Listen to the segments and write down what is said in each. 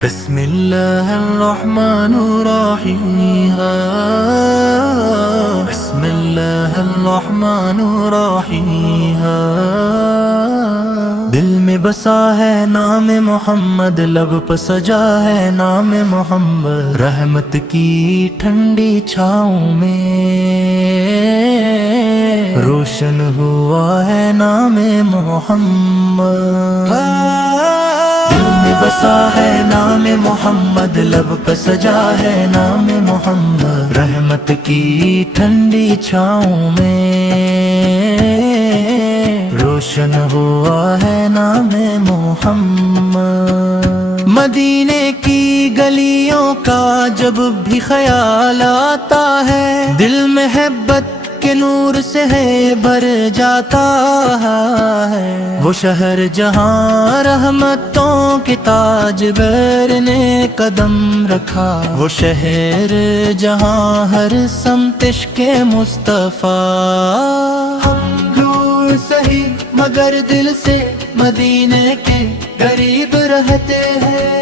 بسم اللہ الرحمن الرحیم، بسم اللہ الرحمن الرحیم۔ دل میں بسا ہے نام محمد، لب پہ سجا ہے نام محمد، رحمت کی ٹھنڈی چھاؤں میں روشن ہوا ہے نام محمد۔ بسا ہے نام محمد، لب پہ سجا ہے نام محمد، رحمت کی ٹھنڈی چھاؤں میں روشن ہوا ہے نام محمد۔ مدینے کی گلیوں کا جب بھی خیال آتا ہے، دل محبت کے نور سے ہے بھر جاتا ہے۔ وہ شہر جہاں رحمتوں کے تاجگر نے قدم رکھا، وہ شہر جہاں ہر سمت عشق مصطفیٰ۔ ہم دور سہی مگر دل سے مدینے کے قریب رہتے ہیں،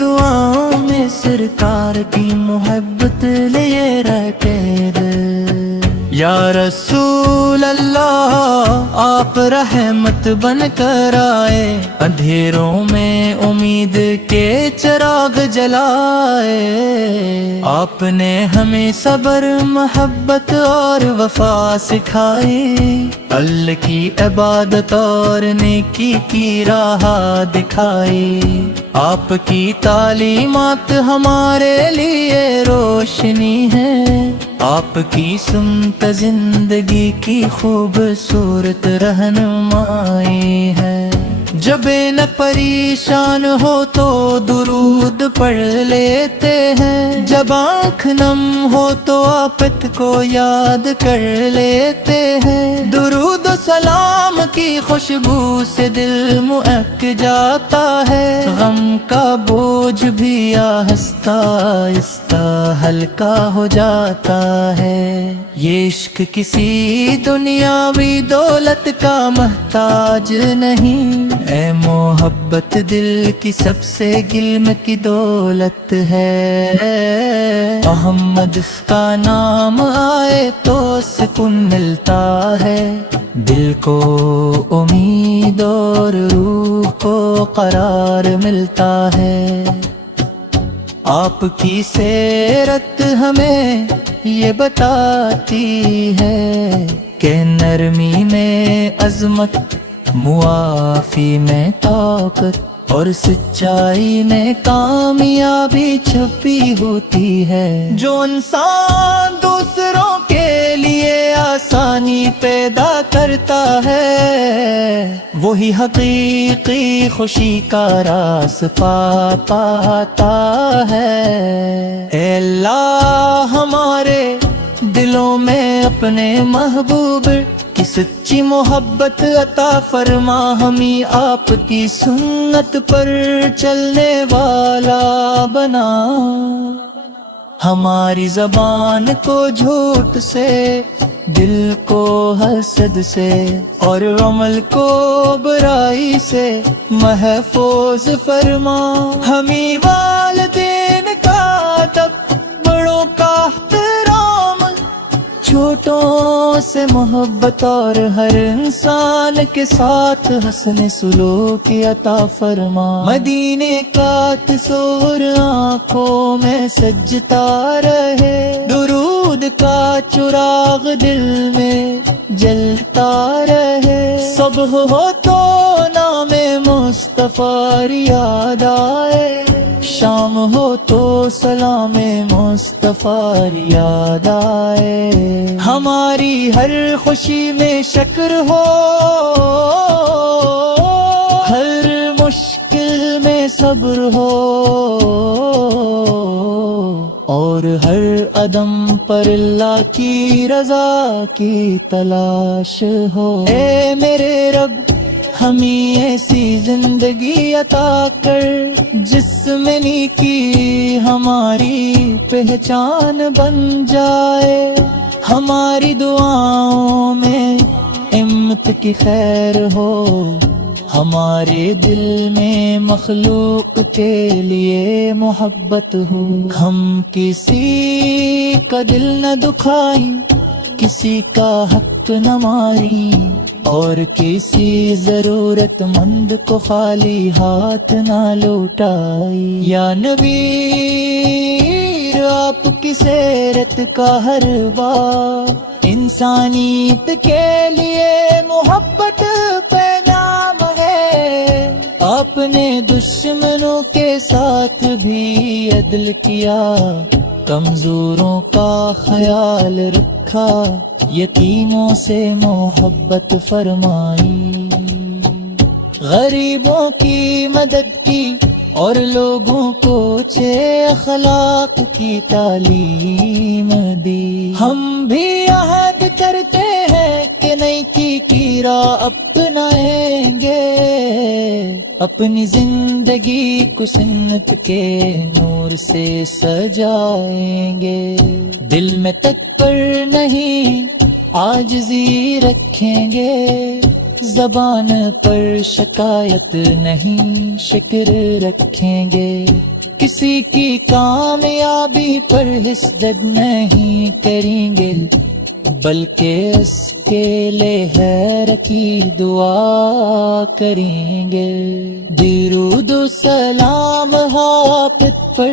دعاؤں میں سرکار کی محبت لیے رہتے ہیں۔ یا رسول اللہ آپ رحمت بن کر آئے، اندھیروں میں امید کے چراغ جلائے۔ آپ نے ہمیں صبر، محبت اور وفا سکھائی، اللہ کی عبادت اور نیکی کی راہ دکھائی۔ آپ کی تعلیمات ہمارے لیے روشنی ہے، آپ کی سنت زندگی کی خوبصورت رہنمائی ہے۔ جب نہ پریشان ہو تو درود پڑھ لیتے ہیں، جب آنکھ نم ہو تو آفت کو یاد کر لیتے ہیں۔ درود و سلام کی خوشبو سے دل مہک جاتا ہے، غم کا بوجھ بھی آہستہ آہستہ ہلکا ہو جاتا ہے۔ یہ عشق کسی دنیاوی دولت کا محتاج نہیں، اے محبت دل کی سب سے گلم کی دولت ہے۔ محمد اس کا نام آئے تو سکون ملتا ہے، دل کو امید اور روح کو قرار ملتا ہے۔ آپ کی سیرت ہمیں یہ بتاتی ہے کہ نرمی میں عظمت، معافی میں طاقت اور سچائی میں کامیابی چھپی ہوتی ہے۔ جو انسان دوسروں کے لیے آسانی پیدا کرتا ہے، وہی حقیقی خوشی کا راز پاتا ہے۔ اے اللہ ہمارے دلوں میں اپنے محبوب کی سچی محبت عطا فرما، ہمیں آپ کی سنت پر چلنے والا بنا۔ ہماری زبان کو جھوٹ سے، دل کو حسد سے اور عمل کو برائی سے محفوظ فرما۔ ہمیں والدین کا ادب، بڑوں کا احترام، چھوٹوں سے محبت اور ہر انسان کے ساتھ حسن سلوک عطا فرما۔ مدینے کا تصور آنکھوں میں سجتا رہے، درود کا چراغ دل میں جلتا رہے۔ صبح ہو تو نام مصطفیٰ یاد آئے، شام ہو تو سلام مصطفیٰ یاد آئے۔ ہماری ہر خوشی میں شکر ہو، ہر مشکل میں صبر ہو، اور ہر قدم پر اللہ کی رضا کی تلاش ہو۔ اے میرے رب ہمیں ایسی زندگی عطا کر جس میں نیکی ہماری پہچان بن جائے، ہماری دعاؤں میں ہمت کی خیر ہو، ہمارے دل میں مخلوق کے لیے محبت ہو، ہم کسی کا دل نہ دکھائیں، کسی کا حق نہ ماریں، اور کسی ضرورت مند کو خالی ہاتھ نہ لوٹائیں۔ یا نبی آپ کی سیرت کا ہر بار انسانیت کے لیے محبت پیغام ہے۔ آپ نے دشمنوں کے ساتھ بھی عدل کیا، کمزوروں کا خیال رکھا، یتیموں سے محبت فرمائی، غریبوں کی مدد کی، اور لوگوں کو اچھے اخلاق کی تعلیم دی۔ ہم بھی عہد کرتے ہیں کہ نیکی کی راہ اپنائیں گے، اپنی زندگی کو سنت کے نور سے سجائیں گے، دل میں تکبر نہیں عاجزی رکھیں گے، زبان پر شکایت نہیں شکر رکھیں گے، کسی کی کامیابی پر حسد نہیں کریں گے، بلکہ اس کے لیے خیر کی دعا کریں گے۔ درود و سلام آپ پر،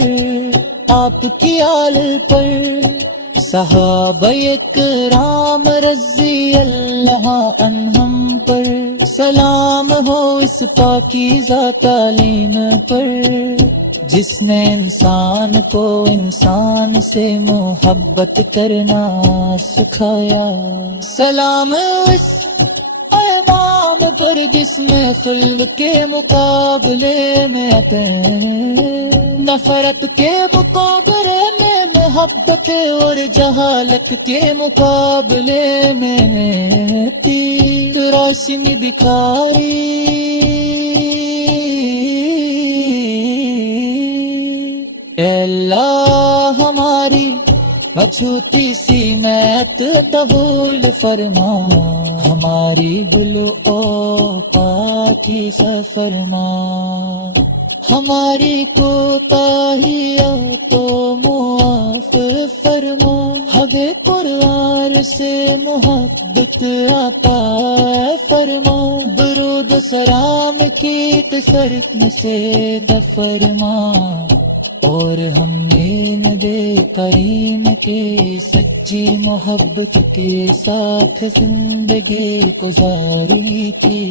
آپ کی آل پر، صحابہ اکرام رضی اللہ عنہم پر، سلام ہو اس پاکیزہ تعلیم پر، جس نے انسان کو انسان سے محبت کرنا سکھایا۔ سلام اس امام پر جس میں خلق کے مقابلے میں نفرت کے مقابلے میں محبت، اور جہالت کے مقابلے میں روشنی دکھائی۔ اے اللہ ہماری اچھوتی سی میت قبول فرما، ہماری گل و پاکی سے فرما، ہماری کوتاہیاں تو معاف فرما، ہمیں قرآن سے محبت عطا فرما، درود و سلام کی تسرکن سے فرما، اور ہمیں ندے کریم کے سچی محبت کے ساتھ زندگی گزاری کی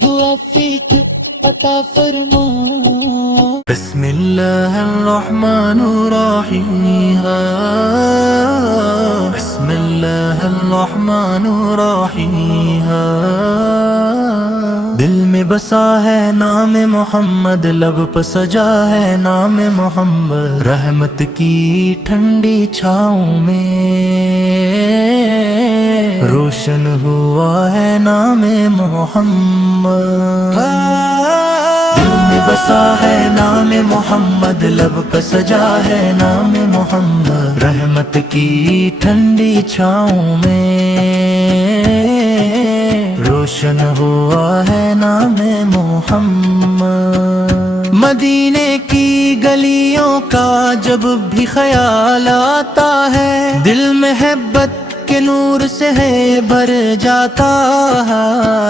توفیق عطا فرما۔ بسم اللہ الرحمن الرحیم، بسم اللہ الرحمن الرحیم، دل میں بسا ہے نام محمد، لب پہ سجا ہے نام محمد، رحمت کی ٹھنڈی چھاؤں میں روشن ہوا ہے نام محمد، دل میں بسا ہے نام محمد، لب پہ سجا ہے نام محمد، رحمت کی ٹھنڈی چھاؤں میں روشن ہوا ہے نام محمد۔ مدینے کی گلیوں کا جب بھی خیال آتا ہے، دل محبت کے نور سے ہے بھر جاتا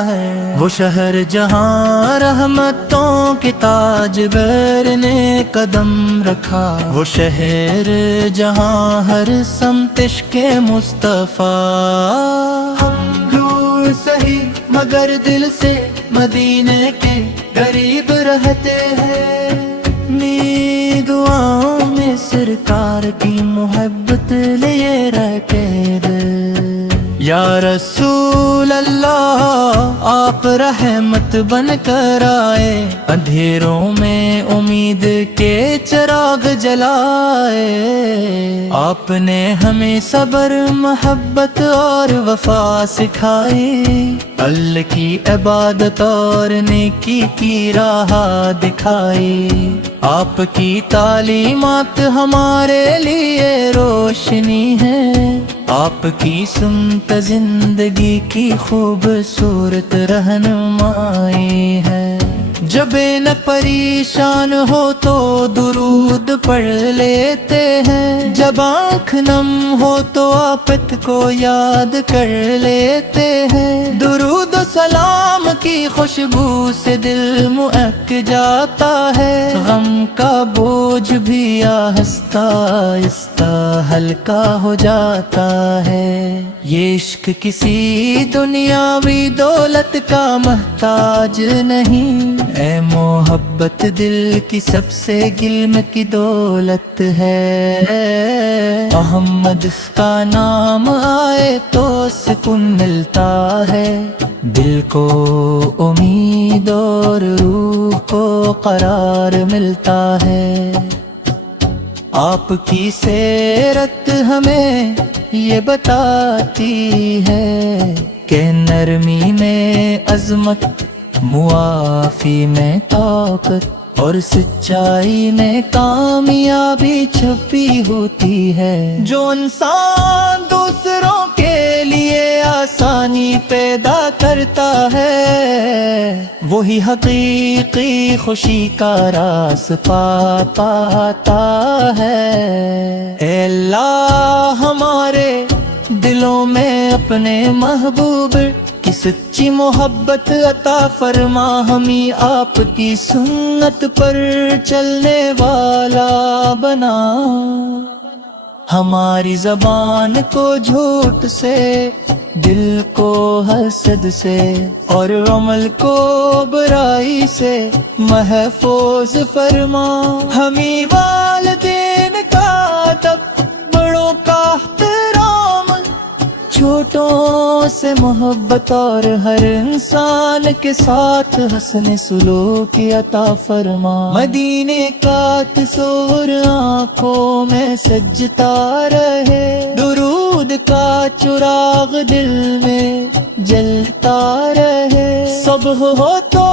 ہے، وہ شہر جہاں رحمتوں کے تاج گر نے قدم رکھا، وہ شہر جہاں ہر سمت عشق مصطفیٰ، ہم دور سہی مگر دل سے مدینے کے قریب رہتے ہیں، میری دعاؤں میں سرکار کی محبت لیے رہتے ہیں۔ یا رسول اللہ آپ رحمت بن کر آئے، اندھیروں میں امید امید کے چراغ جلائے، آپ نے ہمیں صبر، محبت اور وفا سکھائی، اللہ کی عبادت اور نیکی کی راہ دکھائی، آپ کی تعلیمات ہمارے لیے روشنی ہے، آپ کی سنت زندگی کی خوبصورت رہنمائی ہے۔ جب نہ پریشان ہو تو درود پڑھ لیتے ہیں، جب آنکھ نم ہو تو آفت کو یاد کر لیتے ہیں، درود و سلام کی خوشبو سے دل مہک جاتا ہے، غم کا بوجھ بھی آہستہ آہستہ ہلکا ہو جاتا ہے۔ یہ عشق کسی دنیاوی دولت کا محتاج نہیں، اے محبت دل کی سب سے گلم کی دولت ہے، محمد اس کا نام آئے تو سکون ملتا ہے، دل کو امید اور روح کو قرار ملتا ہے۔ آپ کی سیرت ہمیں یہ بتاتی ہے کہ نرمی میں عظمت، معافی میں طاقت اور سچائی میں کامیابی چھپی ہوتی ہے۔ جو انسان دوسروں کے لیے آسانی پیدا کرتا ہے، وہی حقیقی خوشی کا راز پاتا ہے۔ اے اللہ ہمارے دلوں میں اپنے محبوب کی سچی محبت عطا فرما، ہمیں آپ کی سنت پر چلنے والا بنا، ہماری زبان کو جھوٹ سے، دل کو حسد سے اور عمل کو برائی سے محفوظ فرما، ہمیں والدین کا ادب، بڑوں کا احترام، چھوٹوں سے محبت اور ہر انسان کے ساتھ حسن سلوک عطا فرما، مدینے کا تصور آنکھوں میں سجتا رہے، درود کا چراغ دل میں جلتا رہے، صبح ہو تو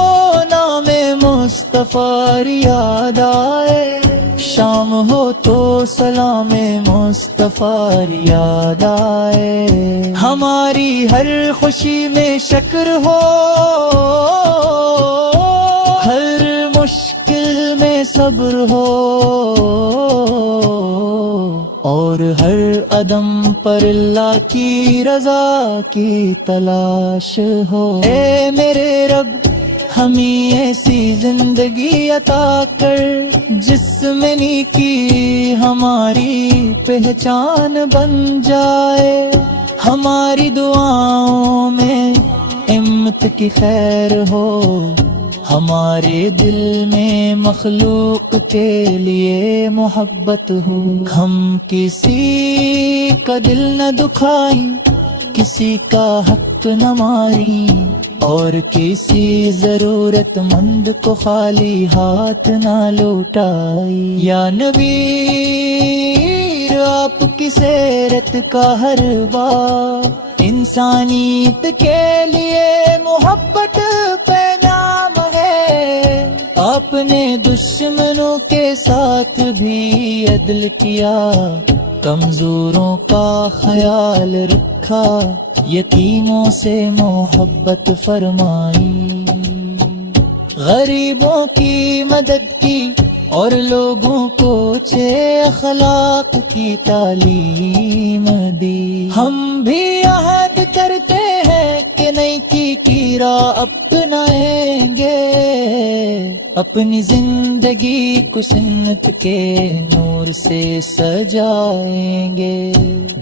نام مصطفیٰ یاد آئے، شام ہو تو سلام مصطفیٰ یاد آئے، ہماری ہر خوشی میں شکر ہو، ہر مشکل میں صبر ہو، اور ہر قدم پر اللہ کی رضا کی تلاش ہو۔ اے میرے رب ہمیں ایسی زندگی عطا کر جس میں نیکی ہماری پہچان بن جائے، ہماری دعاؤں میں ہمت کی خیر ہو، ہمارے دل میں مخلوق کے لیے محبت ہو، ہم کسی کا دل نہ دکھائیں، کسی کا حق نہ ماریں، اور کسی ضرورت مند کو خالی ہاتھ نہ لوٹائی۔ یا نبی آپ کی سیرت کا ہر باب انسانیت کے لیے محبت پیغام ہے، آپ نے دشمنوں کے ساتھ بھی عدل کیا، کمزوروں کا خیال رکھا، یتیموں سے محبت فرمائی، غریبوں کی مدد کی اور لوگوں کو اچھے اخلاق کی تعلیم دی۔ ہم بھی عہد کرتے ہیں کہ نیکی کی راہ اپنائیں گے، اپنی زندگی کو سنت کے نور سے سجائیں گے،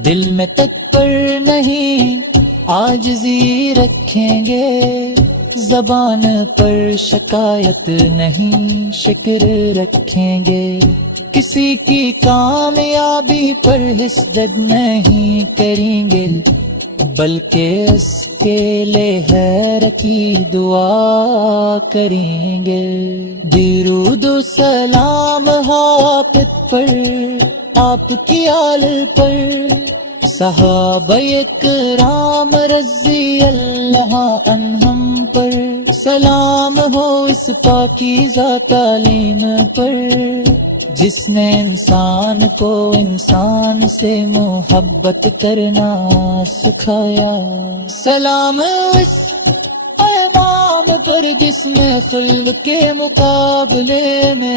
دل میں تکبر نہیں عاجزی رکھیں گے، زبان پر شکایت نہیں شکر رکھیں گے، کسی کی کامیابی پر حسد نہیں کریں گے، بلکہ اس کے لیے خیر کی دعا کریں گے۔ درود و سلام حافظ پر، آپ کی آل پر، صحابہ اکرام رضی اللہ عنہم پر، سلام ہو اس پاکیزہ تعلیم پر جس نے انسان کو انسان سے محبت کرنا سکھایا۔ سلام اس امام پر جس میں خلق کے مقابلے میں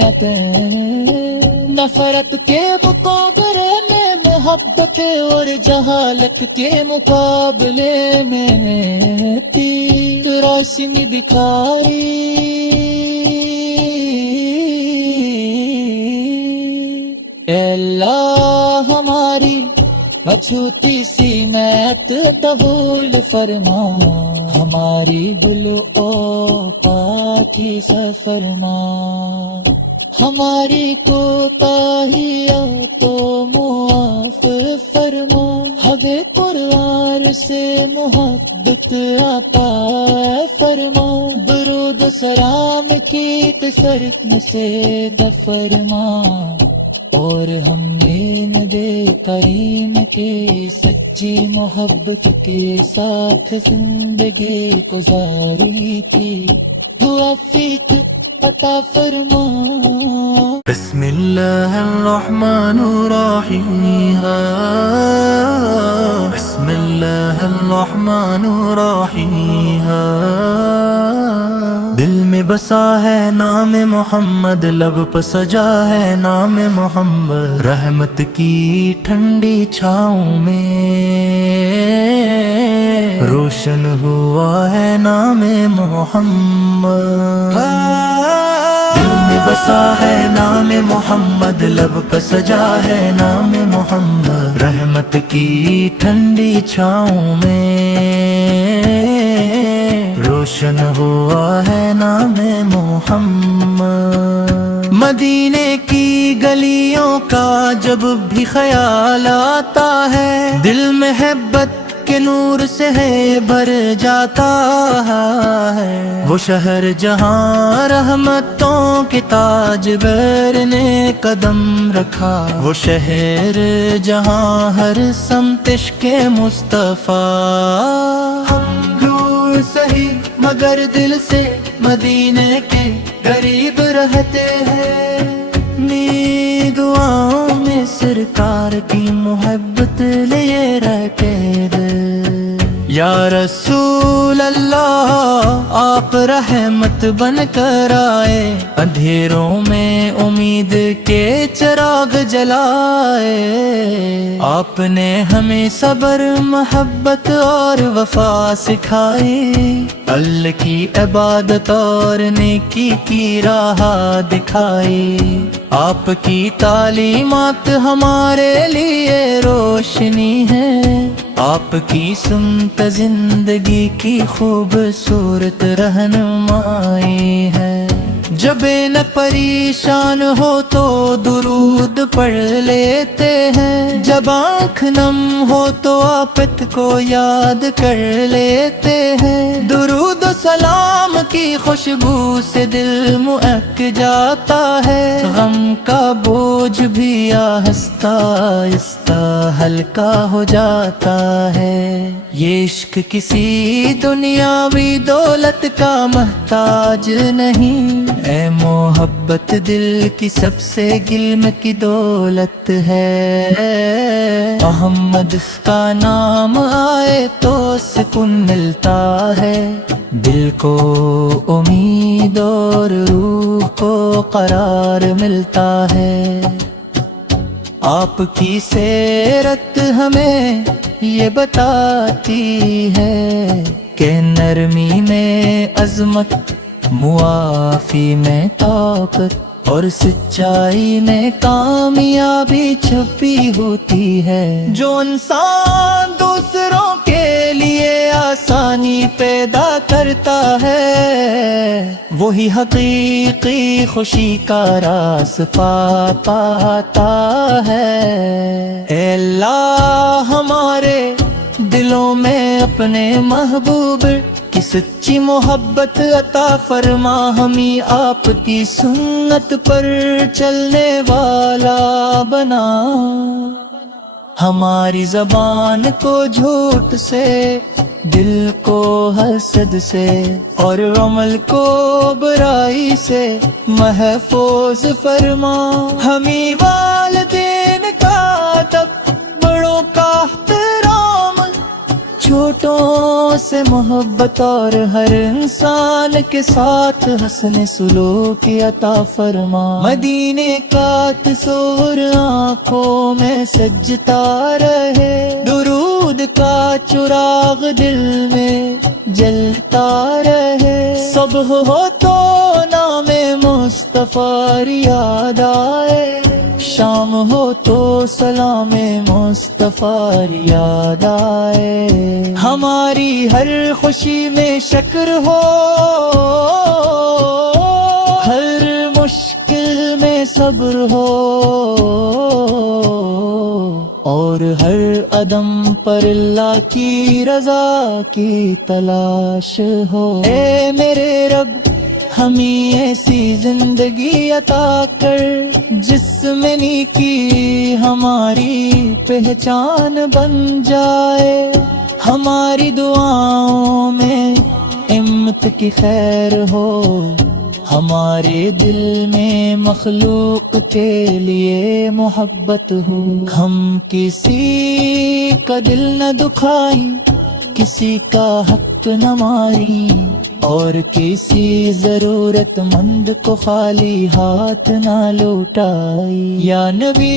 نفرت کے مقابلے میں محبت اور جہالت کے مقابلے میں تھی روشنی دکھائی۔ اے اللہ ہماری اچھوتی سی نیت قبول فرما، ہماری دل و پاکی سے فرما، ہماری کوتاہیاں تو معاف فرما، حق قرآن سے محبت عطا فرما، درود و سلام کی تسرکن سے فرما، اور ہمیں ندے کریم کے سچی محبت کے ساتھ زندگی گزاری کی توفیق عطا فرما۔ بسم اللہ الرحمن الرحیم، بسم اللہ الرحمن الرحیم، دل میں بسا ہے نام محمد، لب پہ سجا ہے نام محمد، رحمت کی ٹھنڈی چھاؤں میں روشن ہوا ہے نام محمد۔ دل میں بسا ہے نام محمد، لب پہ سجا ہے نام محمد، رحمت کی ٹھنڈی چھاؤں میں روشن ہوا ہے نام محمد۔ مدینے کی گلیوں کا جب بھی خیال آتا ہے، دل محبت کے نور سے ہے بھر جاتا ہے، وہ شہر جہاں رحمتوں کے تاج بیر نے قدم رکھا، وہ شہر جہاں ہر سمت عشق مصطفیٰ، ہم دور سہی مگر دل سے مدینے کے قریب رہتے ہیں، میری دعاؤں میں سرکار کی محبت لیے رہتے ہیں۔ یا رسول اللہ آپ رحمت بن کر آئے، اندھیروں میں امید کے چراغ جلائے، آپ نے ہمیں صبر محبت اور وفا سکھائی، اللہ کی عبادت اور نیکی کی راہ دکھائی، آپ کی تعلیمات ہمارے لیے روشنی ہے، آپ کی سنت زندگی کی خوبصورت رہنمائی ہے۔ جب نہ پریشان ہو تو درود پڑھ لیتے ہیں، جب آنکھ نم ہو تو آفت کو یاد کر لیتے ہیں، درود و سلام کی خوشبو سے دل مہک جاتا ہے، غم کا بوجھ بھی آہستہ آہستہ ہلکا ہو جاتا ہے، یہ عشق کسی دنیاوی دولت کا محتاج نہیں، اے محبت دل کی سب سے گلم کی دولت ہے، محمد اس کا نام آئے تو سکون ملتا ہے، دل کو امید اور روح کو قرار ملتا ہے، آپ کی سیرت ہمیں یہ بتاتی ہے کہ نرمی میں عظمت، معافی میں طاقت اور سچائی میں کامیابی چھپی ہوتی ہے، جو انسان دوسروں کے لیے آسانی پیدا کرتا ہے وہی حقیقی خوشی کا راز پاتا ہے۔ اے اللہ ہمارے دلوں میں اپنے محبوب کی سچی محبت عطا فرما، ہمیں آپ کی سنت پر چلنے والا بنا، ہماری زبان کو جھوٹ سے، دل کو حسد سے، اور عمل کو برائی سے محفوظ فرما، ہمیں والدین کا ادب، بڑوں کا احترام، چھوٹوں سے محبت، اور ہر انسان کے ساتھ حسن سلوک عطا فرما، مدینے کا تصور آنکھوں میں سجتا رہے، درود کا چراغ دل میں جلتا رہے، صبح ہو تو نام مصطفیٰ یاد آئے، شام ہو تو سلام مصطفیٰ یاد آئے، ہماری ہر خوشی میں شکر ہو، ہر مشکل میں صبر ہو، اور ہر قدم پر اللہ کی رضا کی تلاش ہو، اے میرے رب ہمیں ایسی زندگی عطا کر جس میں نیکی ہماری پہچان بن جائے، ہماری دعاؤں میں ہمت کی خیر ہو، ہمارے دل میں مخلوق کے لیے محبت ہو، ہم کسی کا دل نہ دکھائیں، کسی کا حق نہ ماریں، اور کسی ضرورت مند کو خالی ہاتھ نہ لوٹائی، یا نبی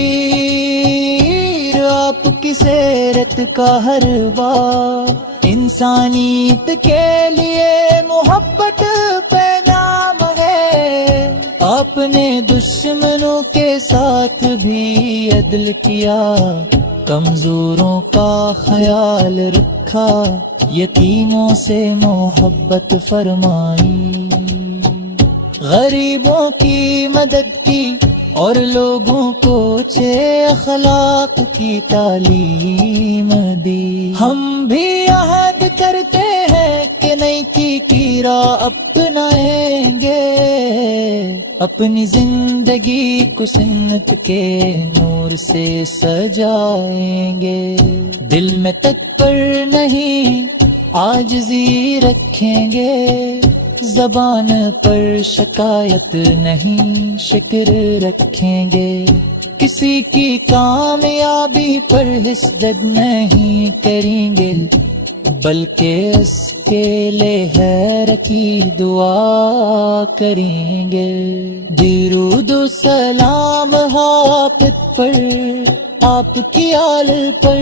آپ کی سیرت کا ہر بار انسانیت کے لیے محبت پیغام ہے، آپ نے دشمنوں کے ساتھ بھی عدل کیا، کمزوروں کا خیال رکھا، یتیموں سے محبت فرمائی، غریبوں کی مدد کی، اور لوگوں کو اچھے اخلاق کی تعلیم دی، ہم بھی عہد کرتے ہیں کہ نیکی کی راہ اپنائیں گے، اپنی زندگی کو سنت کے نور سے سجائیں گے، دل میں تکبر نہیں عاجزی رکھیں گے، زبان پر شکایت نہیں شکر رکھیں گے، کسی کی کامیابی پر حسد نہیں کریں گے، بلکہ اس کے لیے خیر کی دعا کریں گے، درود و سلام آپ پر، آپ کی آل پر،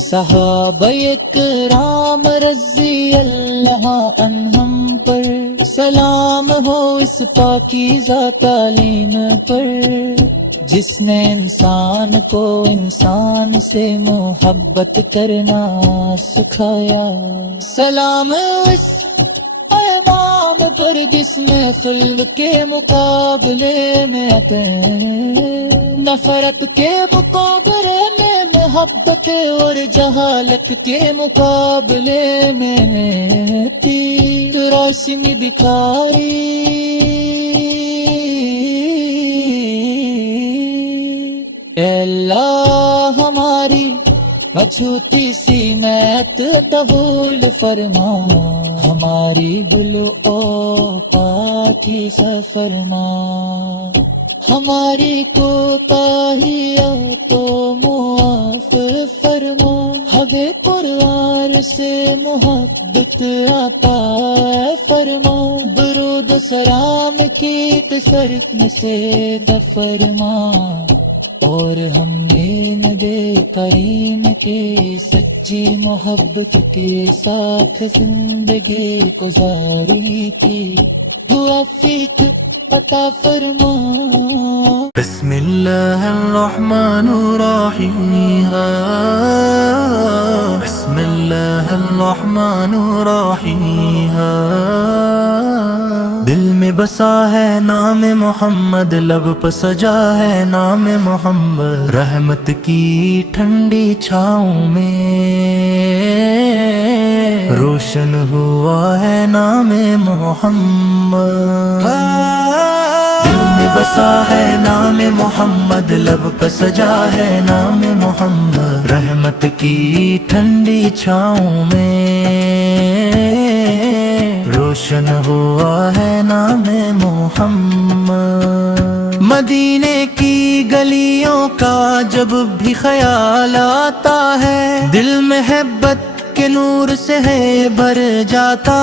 صحابہ اکرام رضی اللہ عنہم پر، سلام ہو اس پاکیزہ تعلیم پر، جس نے انسان کو انسان سے محبت کرنا سکھایا، سلام اس امام پر جس میں خلق کے مقابلے میں نفرت کے مقابلے میں محبت، اور جہالت کے مقابلے میں تیر روشنی دکھائی، اے اللہ ہماری مچھوتی سی میت قبول فرما، ہماری بھول اوقات فرما، ہماری کوتاہیاں تو معاف فرما، ہمیں قرآن سے محبت عطا فرما، درود و سلام کی تسرکن سے فرما، اور ہمیں نبی کریم کے سچی محبت کے ساتھ زندگی گزاری کی دعا فیک عطا فرما۔ بسم اللہ الرحمن الرحیم، بسم اللہ الرحمن الرحیم، دل میں بسا ہے نام محمد لب پہ سجا ہے نام محمد رحمت کی ٹھنڈی چھاؤں میں روشن ہوا ہے نام محمد دل میں بسا ہے نام محمد لب پہ سجا ہے نام محمد رحمت کی ٹھنڈی چھاؤں میں روشن ہوا ہے نام محمد مدینے کی گلیوں کا جب بھی خیال آتا ہے دل محبت کے نور سے ہے بھر جاتا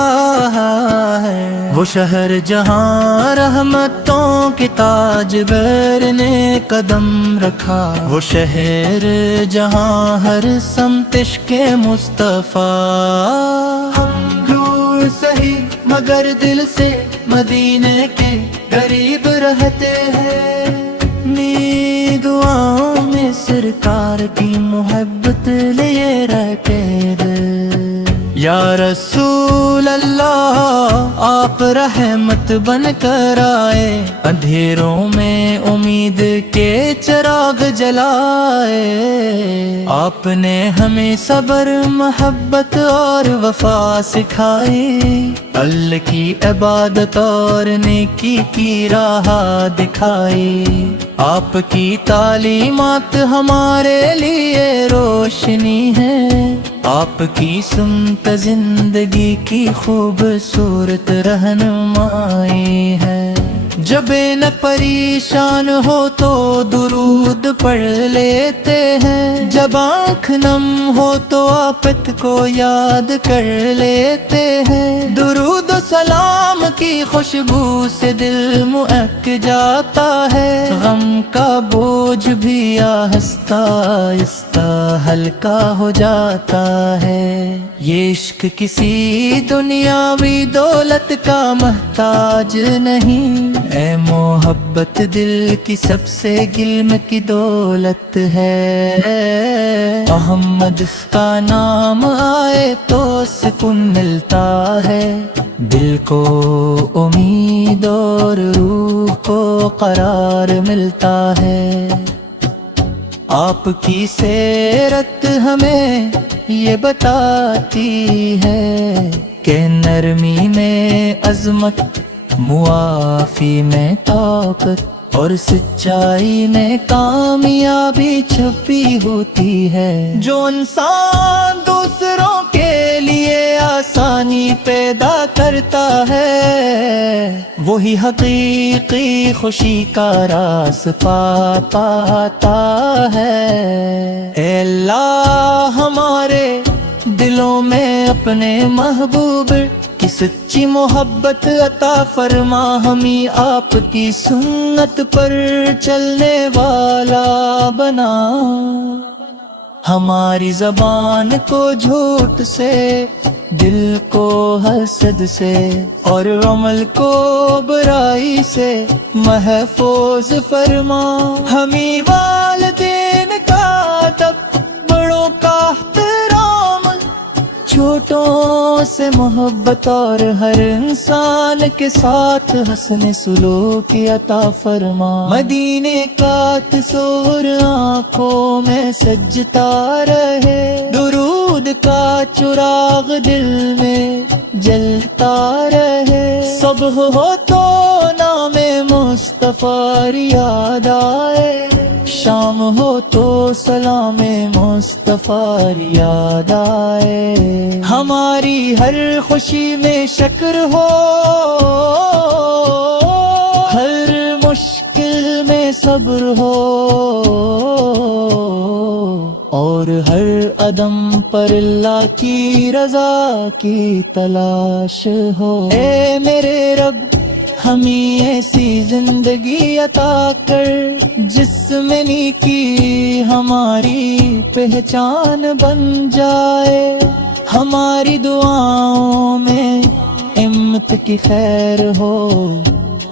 ہے وہ شہر جہاں رحمتوں کے تاجور نے قدم رکھا وہ شہر جہاں ہر سمت عشق مصطفیٰ ہم دور سہی مگر دل سے مدینے کے قریب رہتے ہیں میری دعاؤں میں سرکار کی محبت لیے رہتے یا رسول اللہ آپ رحمت بن کر آئے اندھیروں میں امید کے چراغ جلائے آپ نے ہمیں صبر محبت اور وفا سکھائی اللہ کی عبادت اور نیکی کی راہ دکھائی آپ کی تعلیمات ہمارے لیے روشنی ہے آپ کی سنت زندگی کی خوبصورت رہنمائی ہے جب نہ پریشان ہو تو درود پڑھ لیتے ہیں جب آنکھ نم ہو تو آفت کو یاد کر لیتے ہیں درود و سلام کی خوشبو سے دل مہک جاتا ہے غم کا بوجھ بھی آہستہ آہستہ ہلکا ہو جاتا ہے یہ عشق کسی دنیاوی دولت کا محتاج نہیں اے محبت دل کی سب سے گلم کی دولت ہے محمد اس کا نام آئے تو سکون ملتا ہے دل کو امید اور روح کو قرار ملتا ہے آپ کی سیرت ہمیں یہ بتاتی ہے کہ نرمی میں عظمت معافی میں طاقت اور سچائی میں کامیابی چھپی ہوتی ہے جو انسان دوسروں کے لیے آسانی پیدا کرتا ہے وہی حقیقی خوشی کا راز پاتا ہے اے اللہ ہمارے دلوں میں اپنے محبوب کی سچی محبت عطا فرما ہمیں آپ کی سنت پر چلنے والا بنا ہماری زبان کو جھوٹ سے دل کو حسد سے اور عمل کو برائی سے محفوظ فرما ہمیں والدین کا ادب بڑوں کا احترام چھوٹوں سے محبت اور ہر انسان کے ساتھ حسن سلوک عطا فرما مدینے کا تصور آنکھوں میں سجتا رہے درود کا چراغ دل میں جلتا رہے صبح ہو تو نام مصطفیٰ یاد آئے شام ہو تو سلام مصطفیٰ یاد آئے ہماری ہر خوشی میں شکر ہو ہر مشکل میں صبر ہو اور ہر قدم پر اللہ کی رضا کی تلاش ہو اے میرے رب ہمیں ایسی زندگی عطا کر جس میں نیکی ہماری پہچان بن جائے ہماری دعاؤں میں ہمت کی خیر ہو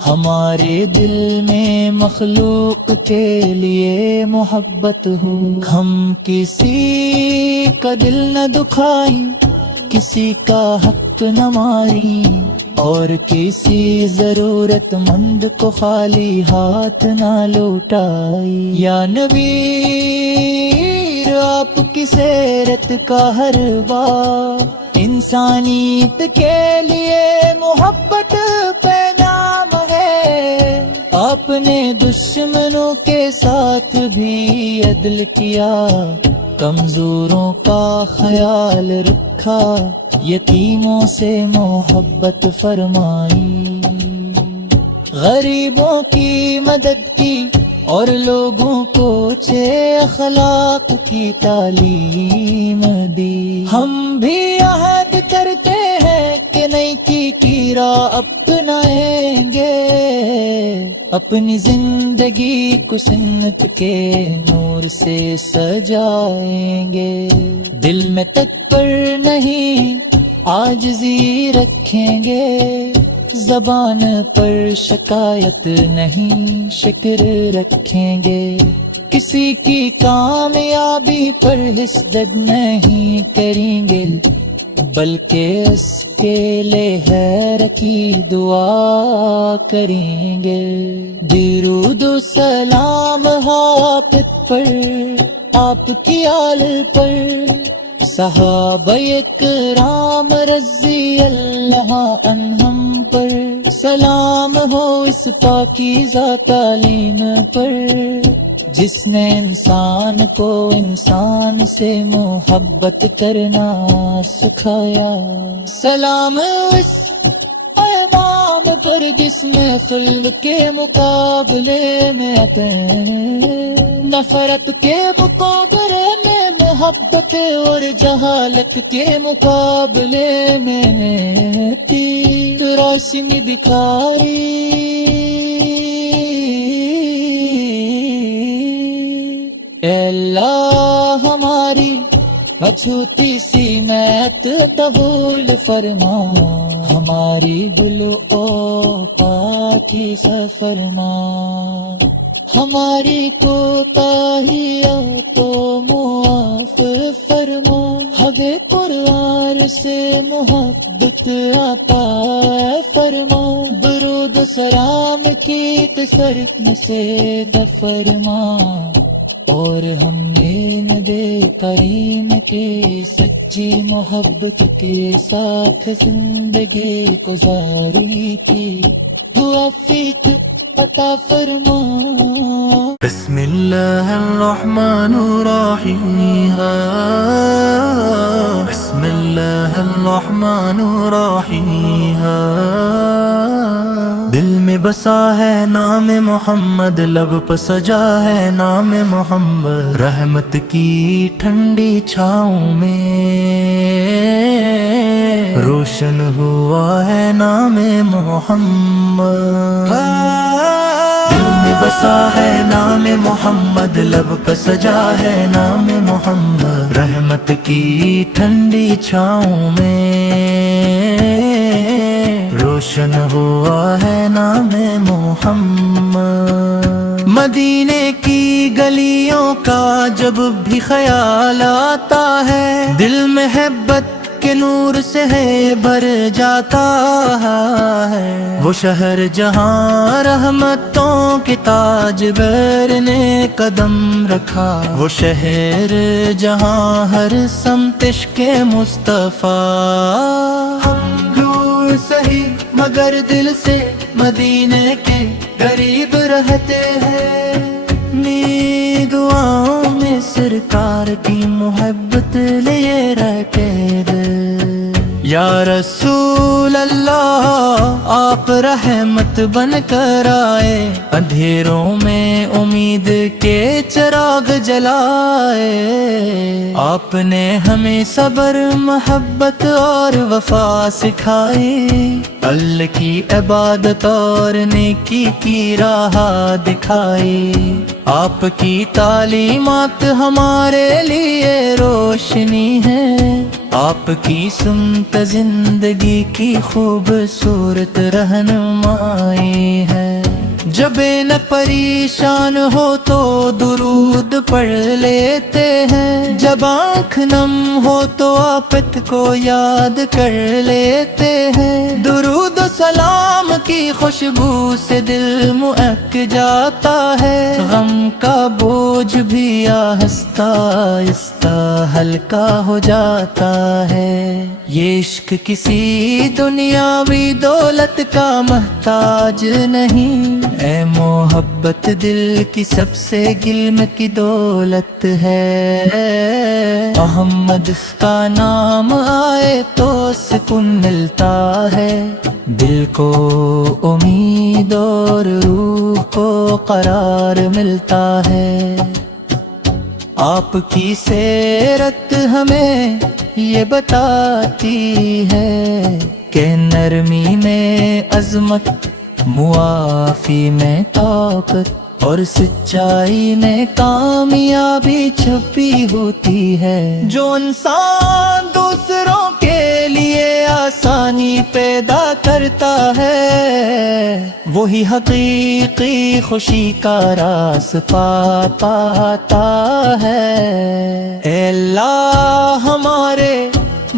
ہمارے دل میں مخلوق کے لیے محبت ہو ہم کسی کا دل نہ دکھائیں کسی کا حق نہ ماریں اور کسی ضرورت مند کو خالی ہاتھ نہ لوٹائی۔ یا نبی آپ کی سیرت کا ہر باب انسانیت کے لیے محبت پیغام ہے۔ آپ نے دشمنوں کے ساتھ بھی عدل کیا، کمزوروں کا خیال رکھا، یتیموں سے محبت فرمائی، غریبوں کی مدد کی اور لوگوں کو اچھے اخلاق کی تعلیم دی۔ ہم بھی عہد کرتے ہیں کہ نیکی کی راہ اپنائیں گے، اپنی زندگی کو سنت کے نور سے سجائیں گے، دل میں تکبر نہیں عاجزی رکھیں گے، زبان پر شکایت نہیں شکر رکھیں گے، کسی کی کامیابی پر حسد نہیں کریں گے، بلکہ اس کے لیے خیر کی دعا کریں گے۔ درود و سلام ہو آپ پر، آپ کی آل پر، صحابہ اکرام رضی اللہ عنہم پر، سلام ہو اس پاکیزہ تعلیم پر جس نے انسان کو انسان سے محبت کرنا سکھایا۔ سلام اس امام پر جس میں خلق کے مقابلے میں نفرت کے مقابلے میں محبت اور جہالت کے مقابلے میں تیر روشنی دکھائی۔ اے اللہ ہماری اچھوتی سی میت قبول فرما، ہماری دل و پاکی سے فرما، ہماری کوتاہیاں تو معاف فرما، ہمیں قرآن سے محبت عطا فرما، درود و سلام کی تسرکن سے فرما، اور ہم نے نبی کریم کے سچی محبت کے ساتھ زندگی گزاری کی توفیق عطا فرما۔ بسم اللہ الرحمن الرحیم، بسم اللہ الرحمن الرحیم، دل میں بسا ہے نام محمد، لب پہ سجا ہے نام محمد، رحمت کی ٹھنڈی چھاؤں میں روشن ہوا ہے نام محمد، دل میں بسا ہے نام محمد، لب پہ سجا ہے نام محمد، رحمت کی ٹھنڈی چھاؤں میں روشن ہوا ہے نام محمد۔ مدینے کی گلیوں کا جب بھی خیال آتا ہے، دل محبت کے نور سے ہے بھر جاتا ہے، وہ شہر جہاں رحمتوں کے تاج بر نے قدم رکھا، وہ شہر جہاں ہر سمت عشق مصطفیٰ، ہم دور سہی مگر دل سے مدینے کے قریب رہتے ہیں، میری دعاؤں میں سرکار کی محبت لیے رہتے دل، یا رسول اللہ آپ رحمت بن کر آئے، اندھیروں میں امید کے چراغ جلائے، آپ نے ہمیں صبر محبت اور وفا سکھائی، اللہ کی عبادت اور نیکی کی راہ دکھائی، آپ کی تعلیمات ہمارے لیے روشنی ہے، آپ کی سنت زندگی کی خوبصورت رہنمائی ہے۔ جب نہ پریشان ہو تو درود پڑھ لیتے ہیں، جب آنکھ نم ہو تو آفت کو یاد کر لیتے ہیں، درود و سلام کی خوشبو سے دل مہک جاتا ہے، غم کا بوجھ بھی آہستہ آہستہ ہلکا ہو جاتا ہے۔ یہ عشق کسی دنیاوی دولت کا محتاج نہیں، اے محبت دل کی سب سے گلم کی دولت ہے۔ محمد کا نام آئے تو سکون ملتا ہے، دل کو امید اور روح کو قرار ملتا ہے۔ آپ کی سیرت ہمیں یہ بتاتی ہے کہ نرمی میں عظمت، معافی میں طاقت اور سچائی میں کامیابی چھپی ہوتی ہے۔ جو انسان دوسروں کے لیے آسانی پیدا کرتا ہے، وہی حقیقی خوشی کا راز پاتا ہے۔ اے اللہ ہمارے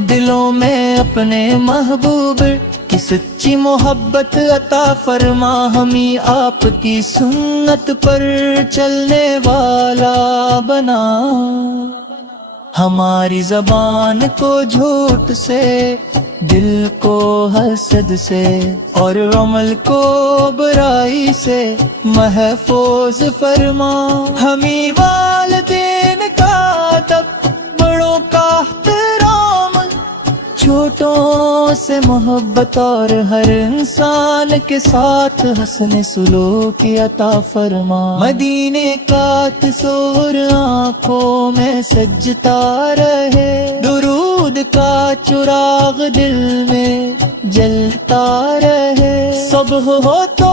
دلوں میں اپنے محبوب کی سچی محبت عطا فرما، ہمیں آپ کی سنت پر چلنے والا بنا، ہماری زبان کو جھوٹ سے، دل کو حسد سے اور عمل کو برائی سے محفوظ فرما، ہمیں والدین کا ادب، بڑوں کا احترام، چھوٹوں سے محبت اور ہر انسان کے ساتھ حسن سلوک عطا فرما۔ مدینے کا تصور آنکھوں میں سجتا رہے، درود کا چراغ دل میں جلتا رہے، صبح ہو تو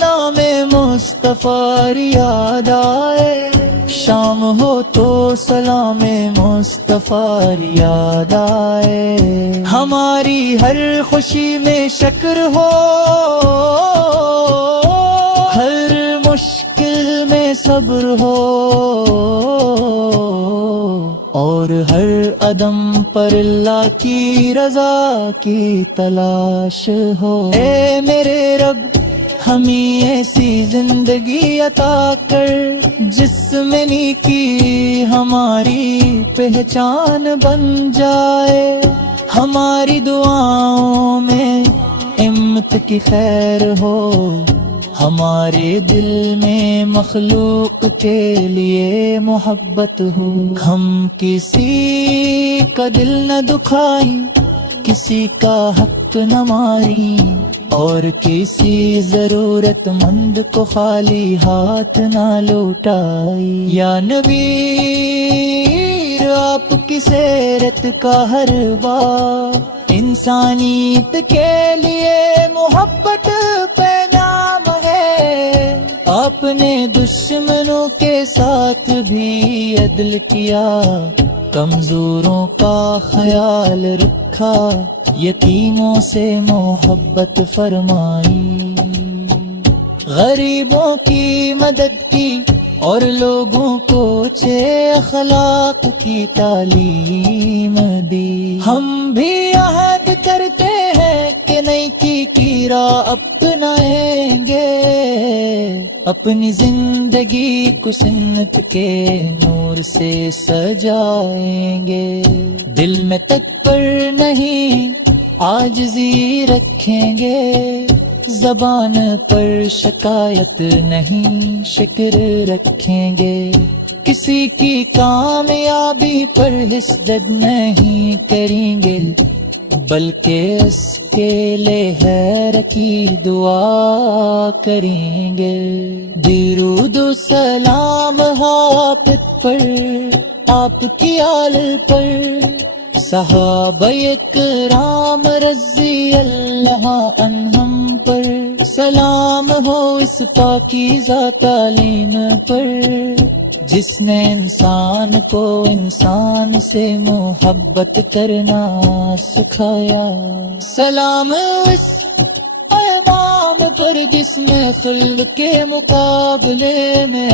نام مصطفیٰ یاد آئے، شام ہو تو سلام مصطفیٰ یاد آئے، ہماری ہر خوشی میں شکر ہو، ہر مشکل میں صبر ہو، اور ہر قدم پر اللہ کی رضا کی تلاش ہو۔ اے میرے رب ہمیں ایسی زندگی عطا کر جس میں نیکی ہماری پہچان بن جائے، ہماری دعاؤں میں ہمت کی خیر ہو، ہمارے دل میں مخلوق کے لیے محبت ہو، ہم کسی کا دل نہ دکھائیں، کسی کا حق نہ ماریں، اور کسی ضرورت مند کو خالی ہاتھ نہ لوٹائی۔ یا نبی آپ کی سیرت کا ہر باب انسانیت کے لیے محبت پیغام ہے، آپ نے دشمنوں کے ساتھ بھی عدل کیا، کمزوروں کا خیال رکھا، یتیموں سے محبت فرمائی، غریبوں کی مدد کی اور لوگوں کو اچھے اخلاق کی تعلیم دی۔ ہم بھی عہد کرتے ہیں کہ نیکی کی راہ اپنائیں گے، اپنی زندگی کو سنت کے نور سے سجائیں گے، دل میں تکبر نہیں عاجزی رکھیں گے، زبان پر شکایت نہیں شکر رکھیں گے، کسی کی کامیابی پر حسد نہیں کریں گے، بلکہ اس کے لہر کی دعا کریں گے۔ درود و سلام آپ پر، آپ کی آل پر، صحابہ اکرام رضی اللہ عنہم پر، سلام ہو اس پاکیزہ تعلیم پر جس نے انسان کو انسان سے محبت کرنا سکھایا۔ سلام اس امام پر اور جس میں خلق کے مقابلے میں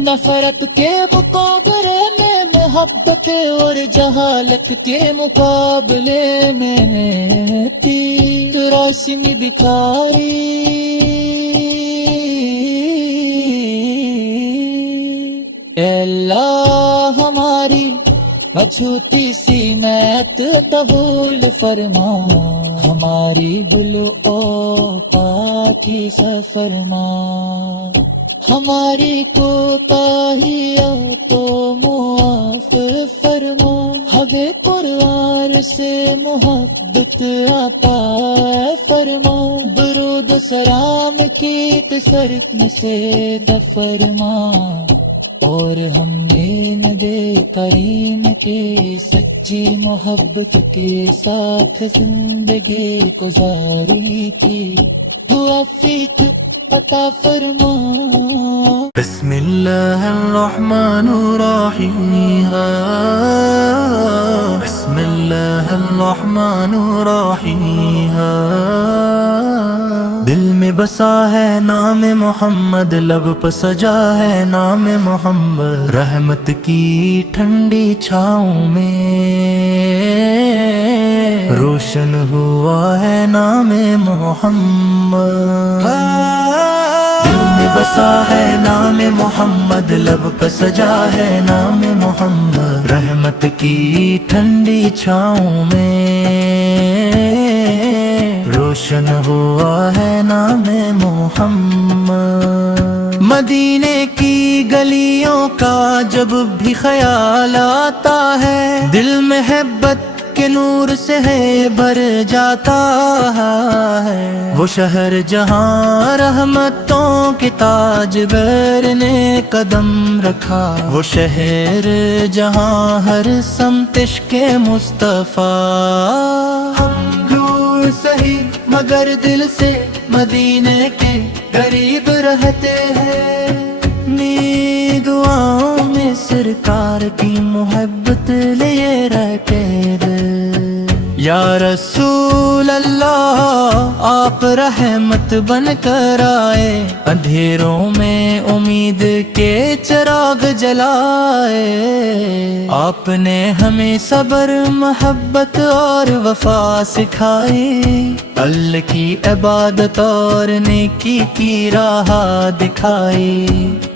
نفرت کے مقابلے میں محبت اور جہالت کے مقابلے میں تیر روشنی دکھائی اے اللہ ہماری اچھوتی سی نیت قبول فرما ہماری بھول اوقات فرما ہماری کوتاہیاں تو معاف فرما ہمیں قرآن سے محبت عطا فرما درود و سلام کی تسرکن سے فرما اور ہمیں نبی کریم کے سچی محبت کے ساتھ زندگی گزاری کی توفیق عطا فرما بسم اللہ الرحمن الرحیم بسم اللہ الرحمن الرحیم دل میں بسا ہے نام محمد لب پر سجا ہے نام محمد رحمت کی ٹھنڈی چھاؤں میں روشن ہوا ہے نام محمد دل میں بسا ہے نام محمد لب پر سجا ہے نام محمد رحمت کی ٹھنڈی چھاؤں میں روشن ہوا ہے نام محمد مدینے کی گلیوں کا جب بھی خیال آتا ہے دل محبت کے نور سے ہے بھر جاتا ہے وہ شہر جہاں رحمتوں کے تاج گر نے قدم رکھا وہ شہر جہاں ہر سمت عشق مصطفیٰ ہم دور سہی مگر دل سے مدینے کے قریب رہتے ہیں میری دعاؤں میں سرکار کی محبت لیے رہتے یا رسول اللہ آپ رحمت بن کر آئے اندھیروں میں امید کے چراغ جلائے آپ نے ہمیں صبر محبت اور وفا سکھائی اللہ کی عبادت اور نیکی کی راہ دکھائی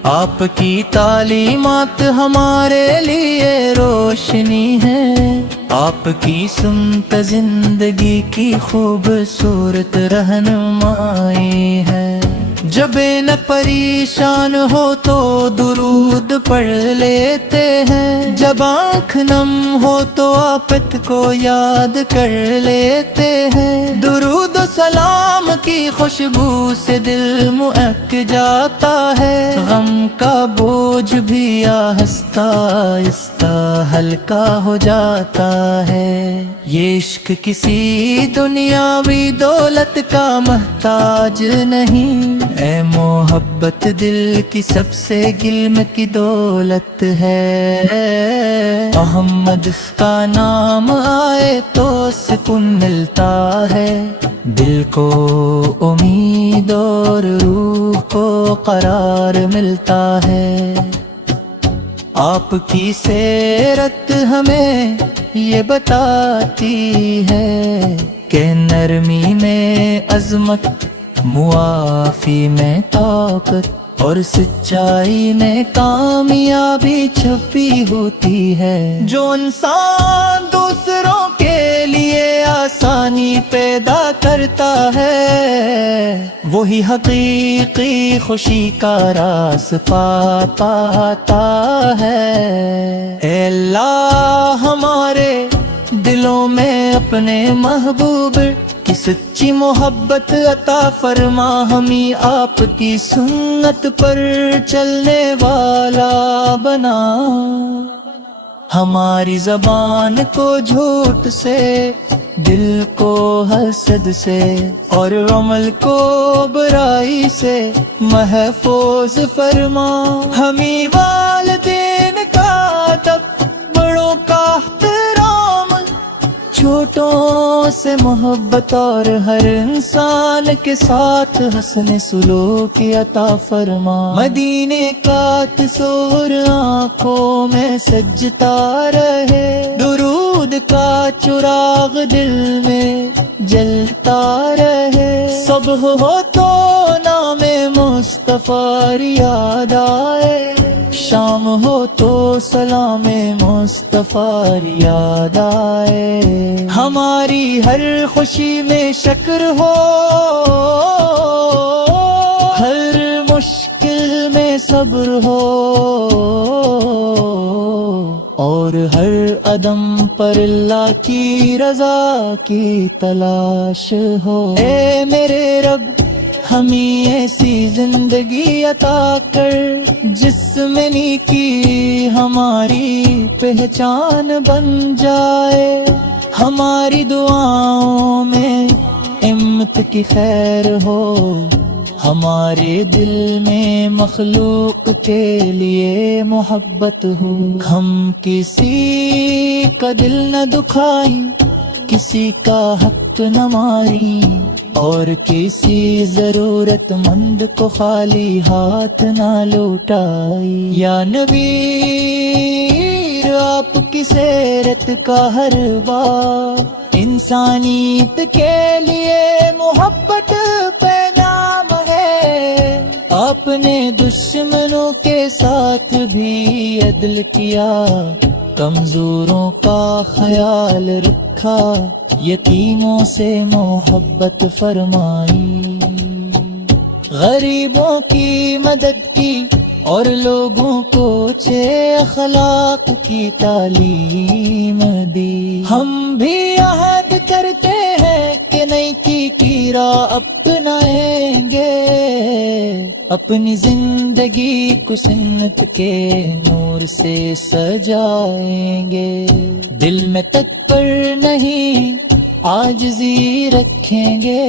آپ کی تعلیمات ہمارے لیے روشنی ہے آپ کی سنت زندگی کی خوبصورت رہنمائی ہے جب نہ پریشان ہو تو درود پڑھ لیتے ہیں جب آنکھ نم ہو تو آفت کو یاد کر لیتے ہیں درود و سلام کی خوشبو سے دل مہک جاتا ہے غم کا بوجھ بھی آہستہ آہستہ ہلکا ہو جاتا ہے یہ عشق کسی دنیاوی دولت کا محتاج نہیں اے محبت دل کی سب سے گلم کی دولت ہے محمد اس کا نام آئے تو سکون ملتا ہے دل کو امید اور روح کو قرار ملتا ہے آپ کی سیرت ہمیں یہ بتاتی ہے کہ نرمی میں عظمت معافی میں طاقت اور سچائی میں کامیابی چھپی ہوتی ہے جو انسان دوسروں کے لیے آسانی پیدا کرتا ہے وہی حقیقی خوشی کا راز پاتا ہے اے اللہ ہمارے دلوں میں اپنے محبوب کی سچی محبت عطا فرما ہمیں آپ کی سنت پر چلنے والا بنا ہماری زبان کو جھوٹ سے دل کو حسد سے اور عمل کو برائی سے محفوظ فرما ہمیں والدین کا ادب بڑوں کا احترام چھوٹے فرشتوں سے محبت اور ہر انسان کے ساتھ حسن سلوک عطا فرما، مدینے کا تصور آنکھوں میں سجتا رہے، درود کا چراغ دل میں جلتا رہے، صبح ہو تو نام مصطفیٰ یاد آئے، شام ہو تو سلام مصطفیٰ یاد آئے، ہماری ہر خوشی میں شکر ہو، ہر مشکل میں صبر ہو، اور ہر قدم پر اللہ کی رضا کی تلاش ہو۔ اے میرے رب ہمیں ایسی زندگی عطا کر جس میں نیکی ہماری پہچان بن جائے، ہماری دعاؤں میں امت کی خیر ہو، ہمارے دل میں مخلوق کے لیے محبت ہو، ہم کسی کا دل نہ دکھائیں، کسی کا حق نہ ماریں، اور کسی ضرورت مند کو خالی ہاتھ نہ لوٹائی۔ یا نبی آپ کی سیرت کا ہر باب انسانیت کے لیے محبت پیغام ہے، آپ نے دشمنوں کے ساتھ بھی عدل کیا، کمزوروں کا خیال رکھا، یتیموں سے محبت فرمائی، غریبوں کی مدد کی اور لوگوں کو اچھے اخلاق کی تعلیم دی۔ ہم بھی عہد کرتے ہیں کہ نیکی کی راہ اپنائیں گے، اپنی زندگی کو سنت کے نور سے سجائیں گے، دل میں تکبر نہیں عاجزی رکھیں گے۔